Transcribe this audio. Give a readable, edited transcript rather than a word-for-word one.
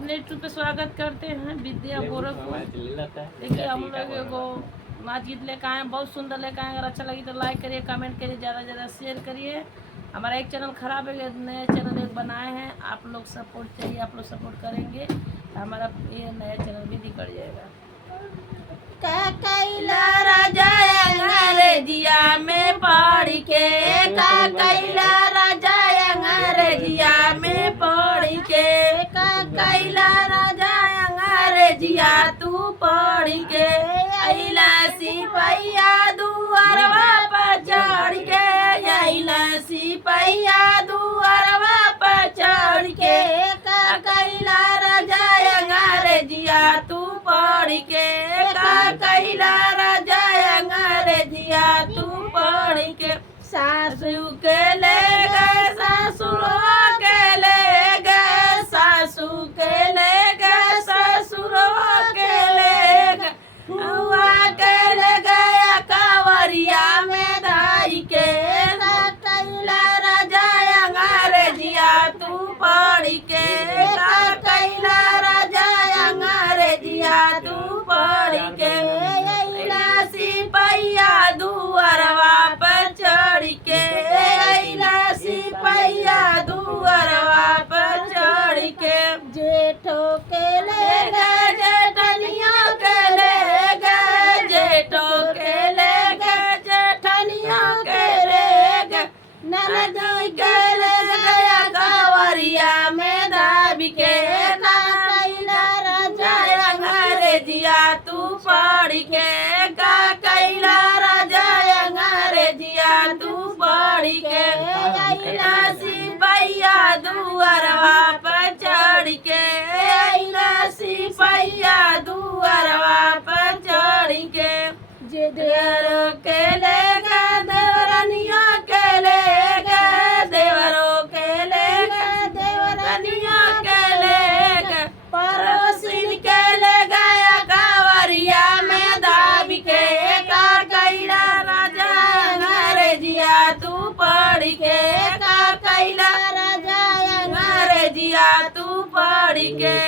अपने यूट्यूब पे स्वागत करते हैं विद्या गोरखपुर। देखिए हम लोग एगो नाच गीत लेकर आए हैं, बहुत सुंदर लेकर आए। अगर अच्छा लगी तो लाइक करिए, कमेंट करिए, ज़्यादा से ज़्यादा शेयर करिए। हमारा एक चैनल खराब है, नया चैनल एक बनाए हैं। आप लोग सपोर्ट चाहिए, आप लोग सपोर्ट करेंगे तो हमारा ये नया चैनल भी निकल जाएगा। कैला राजा अंग्रेजिया में पढ़ के, कैला राजा अंग्रेजिया में पढ़ के, कैला राजा अंग्रेजिया तू पढ़ के, अइला सिपहिया दुआरवा पर चढ़ के, अइला सिपहिया दुआरवा पर चढ़ के, कैला राजा अंग्रेजिया तू पढ़ के, कैला राजा अंग्रेजिया तू पढ़ के। सासू के ले गए ससुरवा के ले गए, सासू के ले गए ससुरवा के ले गए, हुआ के ले गया कांवरिया में धाई के, कैला राजा अंग्रेजिया तू पढ़ के, कैला राजा अंग्रेजिया तू पढ़ के, अइला सिपहिया दुआरवा पर चढ़ के, अइला सिपहिया दुआरवा पर चढ़ के, जेठो के ले गए जेठनिया के ले गए, जेठो के ले गए जेठनिया के ले गए, ननद के ले गया कांवरिया में दाबी के, कैला राजा अंग्रेजिया तू पढ़ के, कैला राजा अंग्रेजिया तू पढ़ के, अइला सिपहिया दुआरवा पर चढ़ के, अइला सिपहिया दुआरवा पर चढ़ के, जे देवरों के ले गए देवरनिया के ले गए, देवरों के ले गए देवरनिया के ले गए, पड़ोसिन के ले गया कांवरिया में दाबी के, कैला राजा अंग्रेजिया तू पढ़ के, कैला राजा अंग्रेजिया तू पढ़ के,